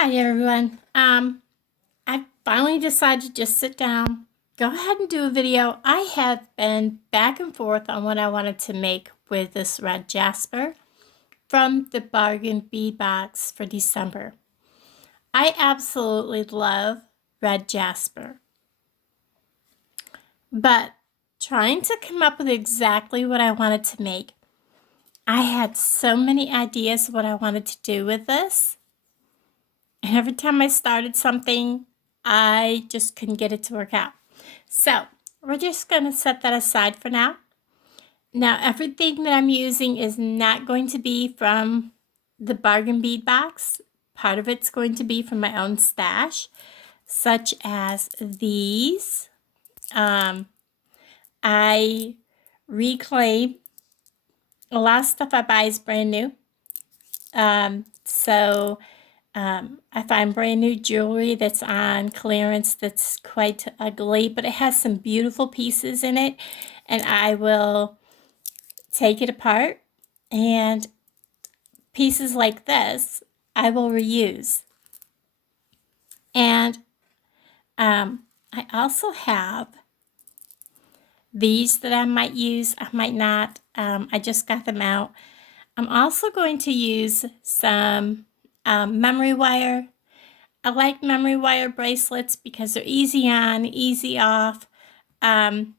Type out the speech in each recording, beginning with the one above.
Hi everyone. I finally decided to just sit down, go ahead and do a video. I have been back and forth on what I wanted to make with this red jasper from the bargain bead box for December. I absolutely love red jasper, but trying to come up with exactly what I wanted to make, I had so many ideas of what I wanted to do with this. And every time I started something, I just couldn't get it to work out. So we're just going to set that aside for now. Now, everything that I'm using is not going to be from the bargain bead box. Part of it's going to be from my own stash, such as these. I reclaim a lot of stuff I buy is brand new. I find brand new jewelry that's on clearance that's quite ugly, but it has some beautiful pieces in it, and I will take it apart, and pieces like this I will reuse. And I also have these that I might use, I might not. I just got them out. I'm also going to use some memory wire. I like memory wire bracelets because they're easy on, easy off. And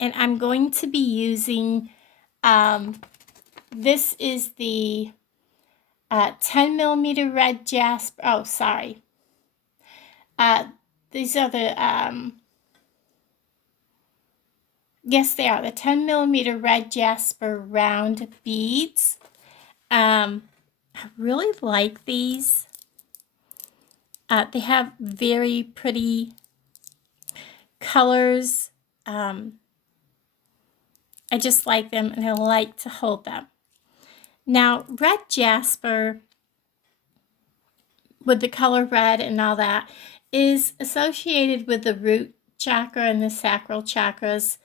I'm going to be using, this is the 10 millimeter red jasper. Oh, sorry. These are the, yes, they are the 10 millimeter red jasper round beads. I really like these. They have very pretty colors. I just like them, and I like to hold them. Now, red jasper, with the color red and all that, is associated with the root chakra and the sacral chakras,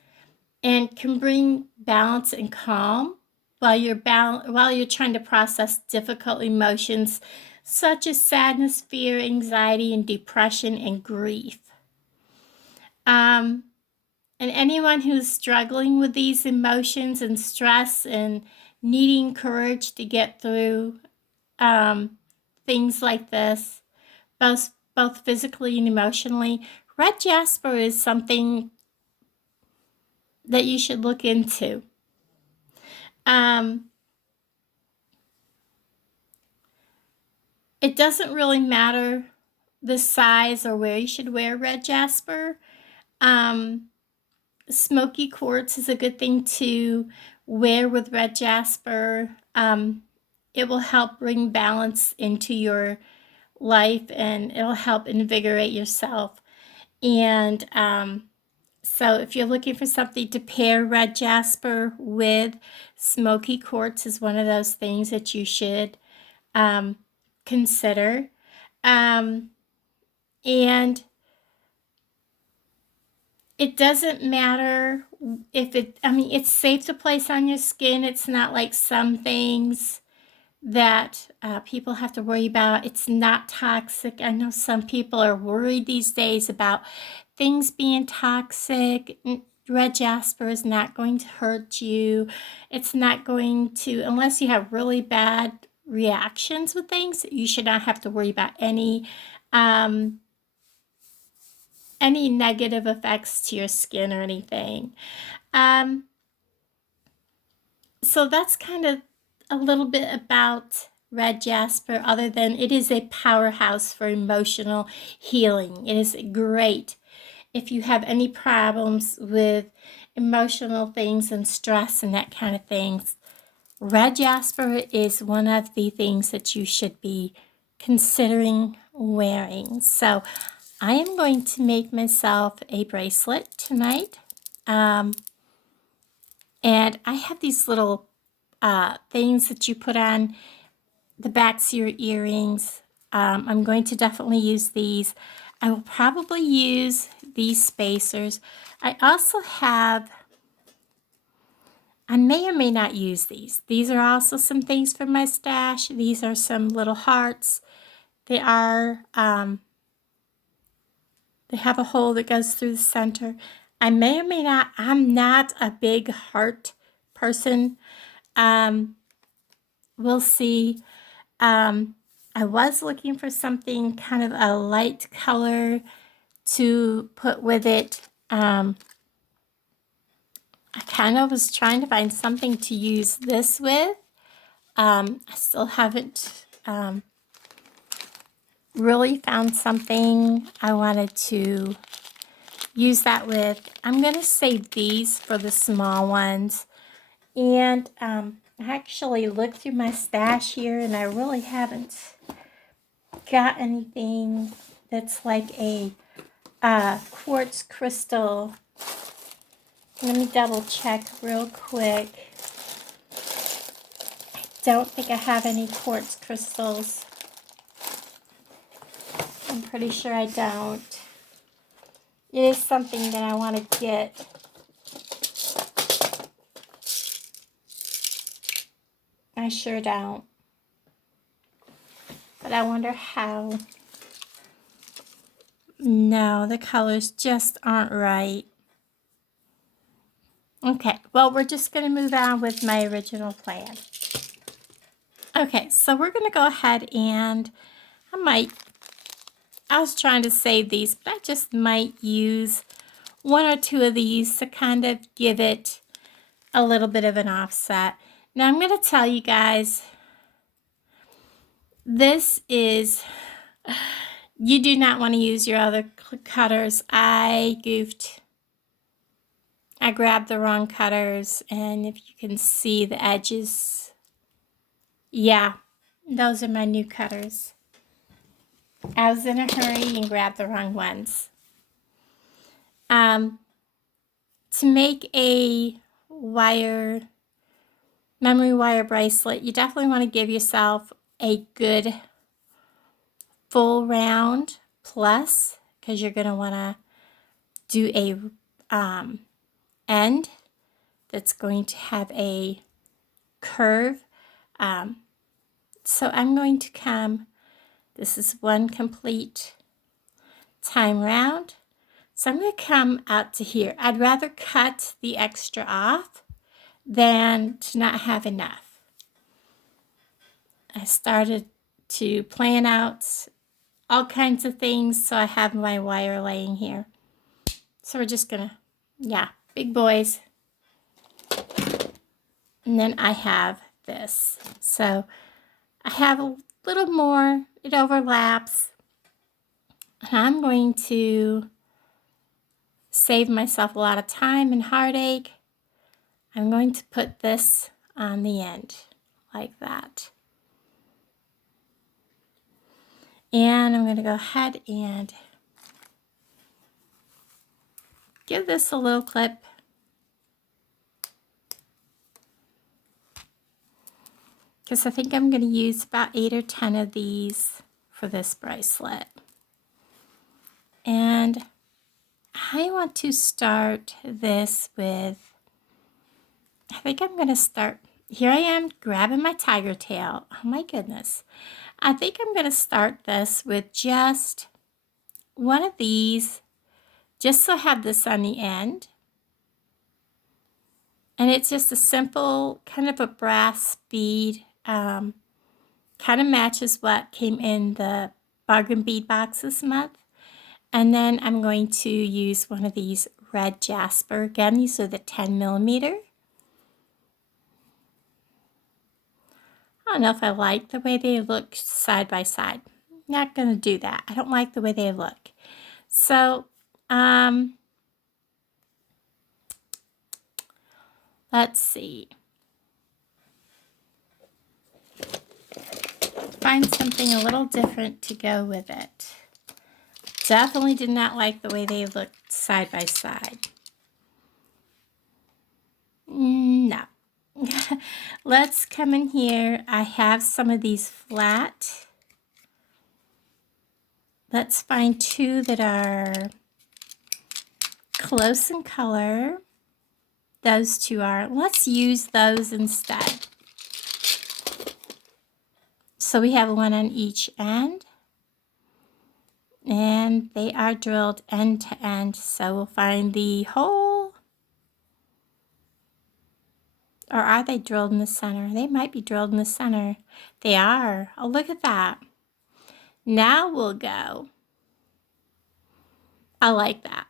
and can bring balance and calm while you're trying to process difficult emotions such as sadness, fear, anxiety, and depression and grief. And anyone who's struggling with these emotions and stress and needing courage to get through things like this, both physically and emotionally, red jasper is something that you should look into. It doesn't really matter the size or where you should wear red jasper. Smoky quartz is a good thing to wear with red jasper. It will help bring balance into your life, and it'll help invigorate yourself. And so if you're looking for something to pair red jasper with, smoky quartz is one of those things that you should consider. And it doesn't matter if it's safe to place on your skin. It's not like some things that people have to worry about. It's not toxic. I know some people are worried these days about things being toxic. Red jasper is not going to hurt you. It's not going to, unless you have really bad reactions with things, you should not have to worry about any negative effects to your skin or anything. So that's kind of a little bit about red jasper, other than it is a powerhouse for emotional healing. It is great if you have any problems with emotional things and stress and that kind of things. Red jasper is one of the things that you should be considering wearing. So I am going to make myself a bracelet tonight. And I have these little things that you put on the backs of your earrings. I'm going to definitely use these. I will probably use these spacers. I also have, I may or may not use these. These are also some things from my stash. These are some little hearts They are, they have a hole that goes through the center. I may or may not, I'm not a big heart person. We'll see. I was looking for something kind of a light color to put with it. I kind of was trying to find something to use this with. I still haven't really found something I wanted to use that with. I'm going to save these for the small ones. And I actually looked through my stash here, and I really haven't got anything that's like a quartz crystal. Let me double check real quick. I don't think I have any quartz crystals. I'm pretty sure I don't. It is something that I want to get. I sure don't. But I wonder how. No, the colors just aren't right. Okay, well, we're just going to move on with my original plan. Okay, so we're going to go ahead and I was trying to save these, but I just might use one or two of these to kind of give it a little bit of an offset. Now, I'm going to tell you guys, this is, you do not want to use your other cutters. I goofed. I grabbed the wrong cutters, and if you can see the edges, yeah, those are my new cutters. I was in a hurry and grabbed the wrong ones. To make a memory wire bracelet, you definitely want to give yourself a good full round plus, because you're going to want to do a end that's going to have a curve. So I'm going to come, this is one complete time round. So I'm going to come out to here. I'd rather cut the extra off than to not have enough. I started to plan out all kinds of things, so I have my wire laying here. So we're just going to, yeah, big boys. And then I have this. So I have a little more, it overlaps. And I'm going to save myself a lot of time and heartache. I'm going to put this on the end like that. And I'm going to go ahead and give this a little clip. Because I think I'm going to use about 8 or 10 of these for this bracelet. And I want to start this with, I think I'm going to start, here I am grabbing my tiger tail. Oh my goodness. I think I'm going to start this with just one of these, just so I have this on the end. And it's just a simple kind of a brass bead. Kind of matches what came in the bargain bead box this month. And then I'm going to use one of these red jasper. Again, these are the 10 millimeter. I don't know if I like the way they look side by side. Not going to do that. I don't like the way they look. So, let's see. Find something a little different to go with it. Definitely did not like the way they looked side by side. No. Let's come in here. I have some of these flat. Let's find two that are close in color. Those two are. Let's use those instead. So we have one on each end. And they are drilled end to end, so we'll find the hole. Or are they drilled in the center? They might be drilled in the center. They are. Oh, look at that. Now we'll go. I like that.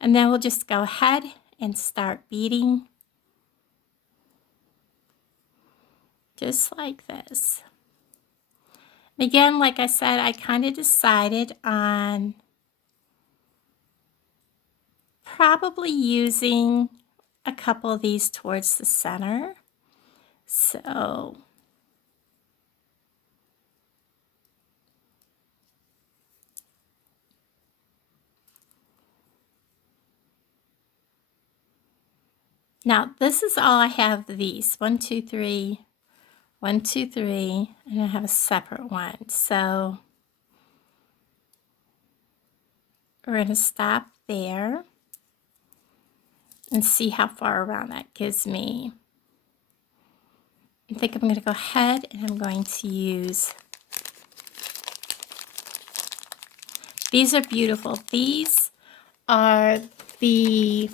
And then we'll just go ahead and start beading. Just like this. Again, like I said, I kind of decided on probably using a couple of these towards the center. So now this is all I have of these. 1, 2, 3, 1, 2, 3, and I have a separate one. So we're going to stop there and see how far around that gives me. I think I'm going to go ahead and I'm going to use, these are beautiful. These are the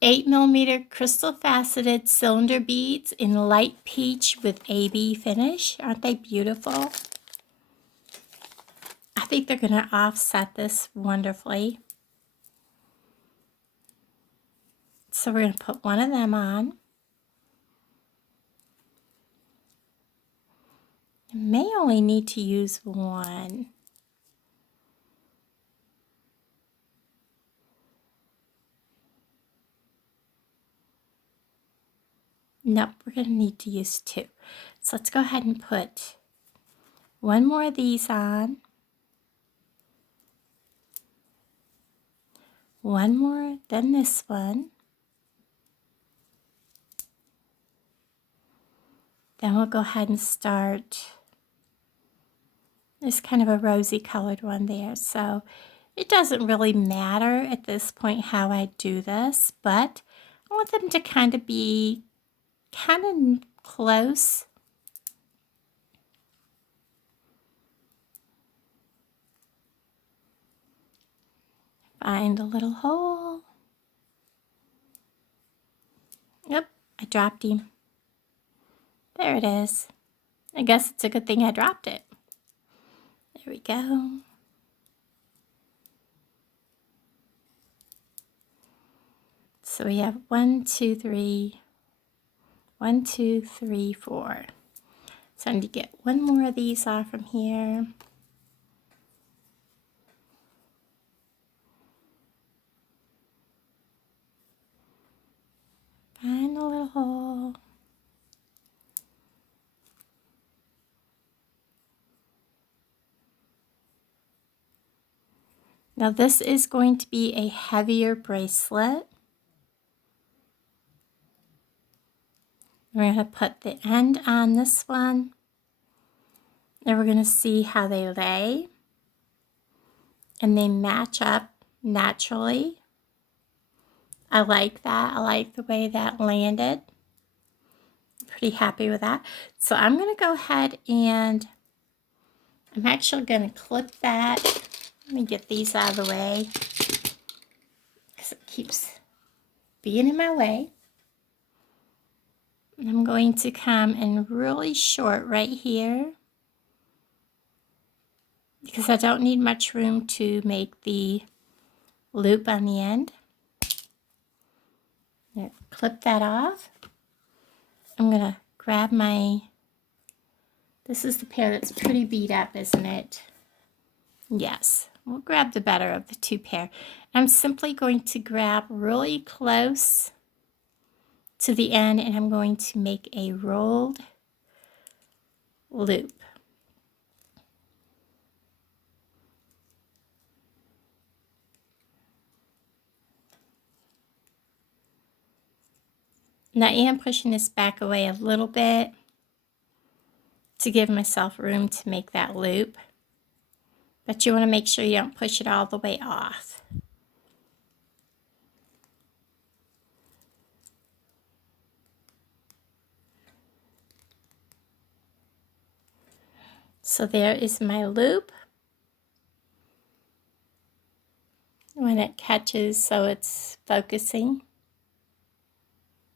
8mm crystal faceted cylinder beads in light peach with AB finish. Aren't they beautiful? I think they're going to offset this wonderfully. So we're going to put one of them on. I may only need to use one. Nope, we're going to need to use two. So let's go ahead and put one more of these on. One more, then this one. Then we'll go ahead and start. There's kind of a rosy colored one there. So it doesn't really matter at this point how I do this, but I want them to kind of be kind of close. Find a little hole. Yep, I dropped him. There it is. I guess it's a good thing I dropped it. There we go. So we have 1, 2, 3, 1, 2, 3, 4. So I need to get one more of these off from here. Find a little hole. Now this is going to be a heavier bracelet. We're going to put the end on this one. And we're going to see how they lay. And they match up naturally. I like that. I like the way that landed. Pretty happy with that. So I'm going to go ahead and I'm actually going to clip that. Let me get these out of the way because it keeps being in my way. And I'm going to come in really short right here because I don't need much room to make the loop on the end. Clip that off. I'm going to grab my, this is the pair that's pretty beat up, isn't it? Yes, we'll grab the better of the two pair. I'm simply going to grab really close to the end and I'm going to make a rolled loop. Now I am pushing this back away a little bit to give myself room to make that loop. But you want to make sure you don't push it all the way off. So there is my loop. When it catches, so it's focusing.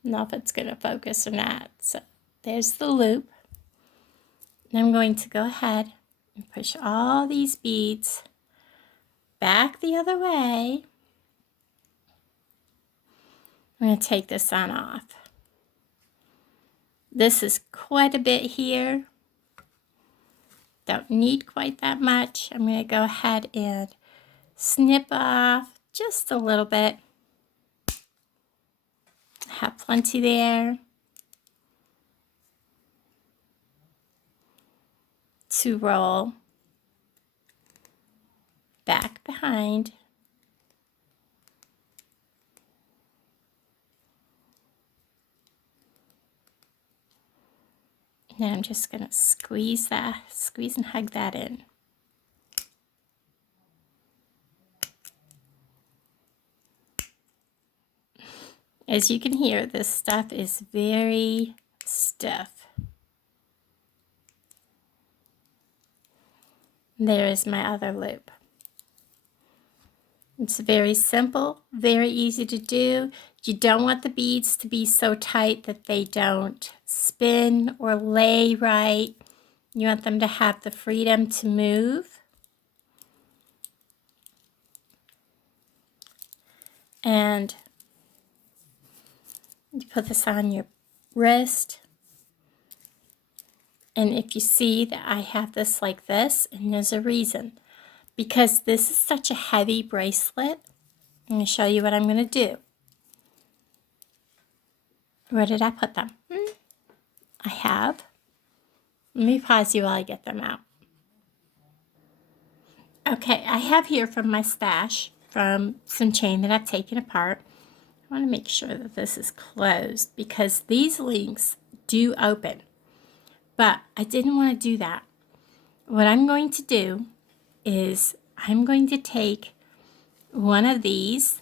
I don't know if it's going to focus or not. So there's the loop. And I'm going to go ahead and push all these beads back the other way. I'm going to take this on off. This is quite a bit here. Don't need quite that much. I'm going to go ahead and snip off just a little bit. Have plenty there to roll back behind. And then I'm just going to squeeze and hug that in. As you can hear, this stuff is very stiff. There is my other loop. It's very simple, very easy to do. You don't want the beads to be so tight that they don't spin or lay right. You want them to have the freedom to move. And you put this on your wrist. And if you see that I have this like this, and there's a reason. Because this is such a heavy bracelet, I'm going to show you what I'm going to do. Where did I put them? I have. Let me pause you while I get them out. Okay, I have here from my stash, from some chain that I've taken apart. I want to make sure that this is closed because these links do open. But I didn't want to do that. What I'm going to do is I'm going to take one of these,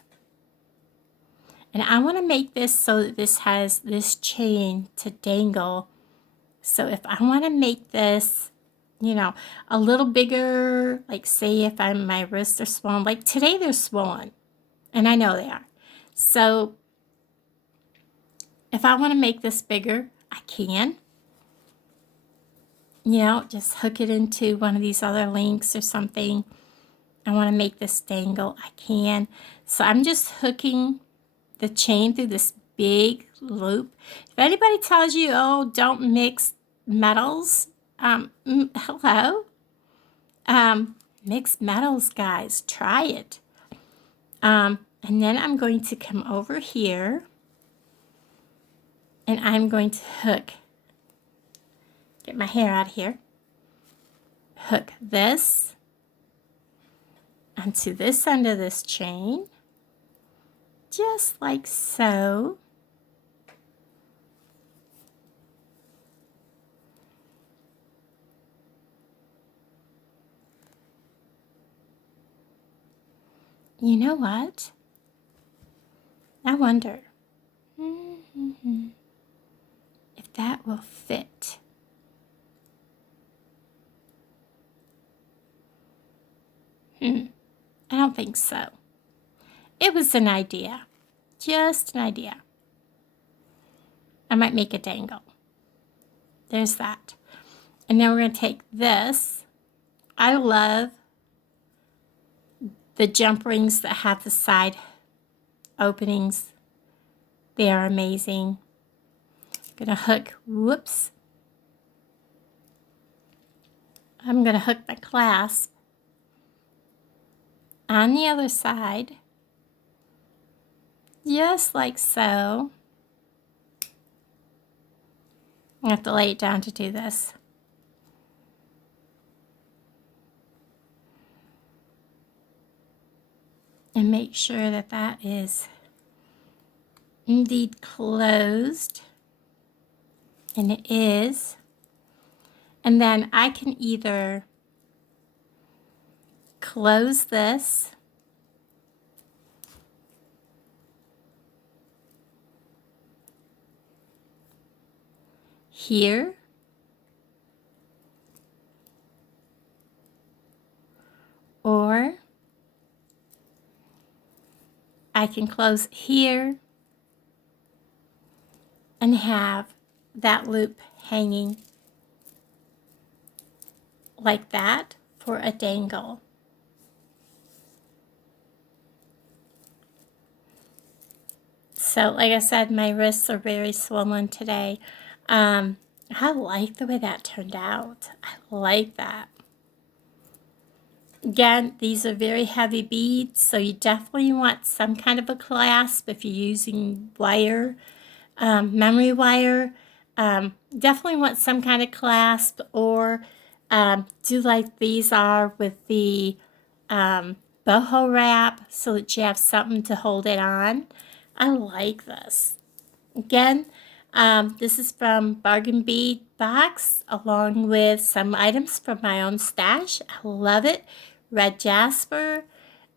and I want to make this so that this has this chain to dangle. So if I want to make this, you know, a little bigger, like say if my wrists are swollen, like today they're swollen, and I know they are. So if I want to make this bigger, I can. You know, just hook it into one of these other links or something. I want to make this dangle, I can. So I'm just hooking the chain through this big loop. If anybody tells you, oh, don't mix metals, hello? Mixed metals, guys, try it. And then I'm going to come over here and I'm going to hook, get my hair out of here, hook this onto this end of this chain, just like so. You know what? I wonder if that will fit. I don't think so. It was an idea. Just an idea. I might make a dangle. There's that. And now we're going to take this. I love the jump rings that have the side openings. They are amazing. I'm going to hook, whoops. I'm going to hook my clasp on the other side, just like so. I have to lay it down to do this. And make sure that that is indeed closed. And it is. And then I can either close this here, I can close here and have that loop hanging like that for a dangle. So like I said, my wrists are very swollen today. I like the way that turned out. I like that. Again, these are very heavy beads, so you definitely want some kind of a clasp if you're using wire, memory wire. Definitely want some kind of clasp, or do like these are with the boho wrap so that you have something to hold it on. I like this. Again, this is from Bargain Bead Box, along with some items from my own stash. I love it. Red Jasper.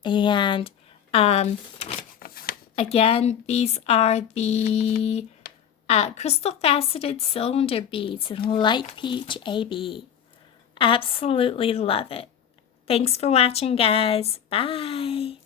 And again, these are the crystal faceted cylinder beads in light peach AB. Absolutely love it. Thanks for watching, guys. Bye.